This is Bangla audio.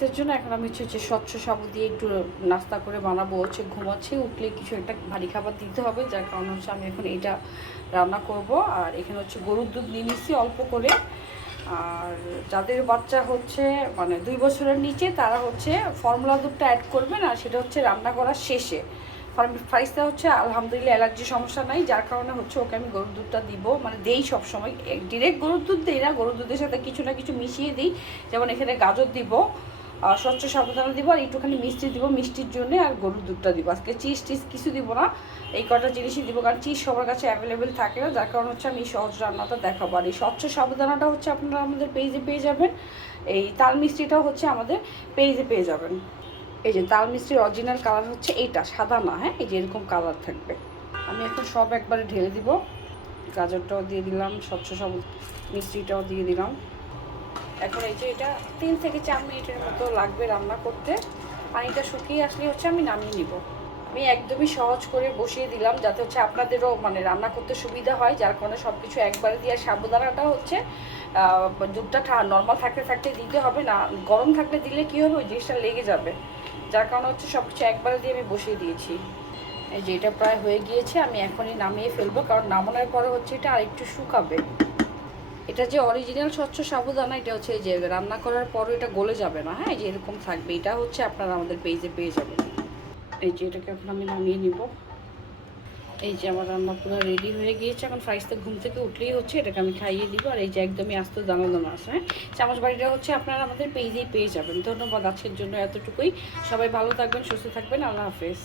ফ্রাইসের জন্য এখন আমি হচ্ছে স্বচ্ছ সাবু দিয়ে একটু নাস্তা করে বানাবো। হচ্ছে ঘুমাচ্ছে, উঠলে কিছু একটা ভারী খাবার দিতে হবে, যার কারণে হচ্ছে আমি এখন এইটা রান্না করব। আর এখানে হচ্ছে গরুর দুধ নিয়ে নিচ্ছি অল্প করে। আর যাদের বাচ্চা হচ্ছে মানে 2 বছরের নিচে, তারা হচ্ছে ফর্মুলা দুধটা অ্যাড করবেন, আর সেটা হচ্ছে রান্না করার শেষে। ফ্রাইসটা হচ্ছে আলহামদুলিল্লাহ অ্যালার্জি সমস্যা নাই, যার কারণে হচ্ছে ওকে আমি গরুর দুধটা দিব, মানে দেই সবসময়। ডিরেক্ট গরুর দুধ দিই না, গরুর দুধের সাথে কিছু না কিছু মিশিয়ে দিই। যেমন এখানে গাজর দিব, স্বচ্ছ সাবুদানা দিব, আর একটুখানি মিষ্টি দিব মিষ্টির জন্য, আর গরুর দুধটা দিব। আজকে চিজ টিজ কিছু দিব না, এই কটা জিনিসই দিব, কারণ চিজ সবার কাছে অ্যাভেলেবেল থাকে না, যার কারণে হচ্ছে আমি সহজ রান্নাটা দেখাবো। আর এই স্বচ্ছ সাবুদানাটা হচ্ছে আপনারা আমাদের পেজে পেয়ে যাবেন, এই তাল মিষ্টিটাও হচ্ছে আমাদের পেজে পেয়ে যাবেন। এই যে তাল মিষ্টির অরিজিনাল কালার হচ্ছে এইটা, সাদা না, হ্যাঁ, এই যে এরকম কালার থাকবে। আমি এখন সব একবারে ঢেলে দিব। গাজরটাও দিয়ে দিলাম, স্বচ্ছ সব মিষ্টিটাও দিয়ে দিলাম। এখন এই যে এটা 3 থেকে 4 মিনিটের মতো লাগবে রান্না করতে। পানিটা শুকিয়ে আসলে হচ্ছে আমি নামিয়ে নিব। আমি একদমই সহজ করে বসিয়ে দিলাম, যাতে হচ্ছে আপনাদেরও মানে রান্না করতে সুবিধা হয়, যার কারণে সব কিছু একবারে দিয়ে। সাবুদানাটা হচ্ছে দুধটা নর্মাল থাকতে থাকতে দিতে হবে না, গরম থাকলে দিলে কী হবে ওই জিনিসটা লেগে যাবে, যার কারণে হচ্ছে সব কিছু একবারে দিয়ে আমি বসিয়ে দিয়েছি। এই যে এটা প্রায় হয়ে গিয়েছে, আমি এখনই নামিয়ে ফেলবো, কারণ নামানোর পরে হচ্ছে এটা আরেকটু শুকাবে। এটা যে অরিজিনাল স্বচ্ছ সাবুদানা, এটা হচ্ছে এই যে রান্না করার পরও এটা গলে যাবে না, হ্যাঁ, এই যে এরকম থাকবে। এটা হচ্ছে আপনারা আমাদের পেজে পেয়ে যাবেন। এই যে এটাকে এখন আমি নামিয়ে নিব। এই যে আমার রান্না পুরো রেডি হয়ে গিয়েছে। এখন ফ্রাইসটা ঘুম থেকে উঠলেই হচ্ছে এটাকে আমি খাইয়ে দিব। আর এই যে একদমই আস্ত দানা দানা আছে, হ্যাঁ, চামচ বাড়িটা হচ্ছে আপনারা আমাদের পেজেই পেয়ে যাবেন। ধন্যবাদ, আজকের জন্য এতটুকুই। সবাই ভালো থাকবেন, সুস্থ থাকবেন, আল্লাহ হাফেজ।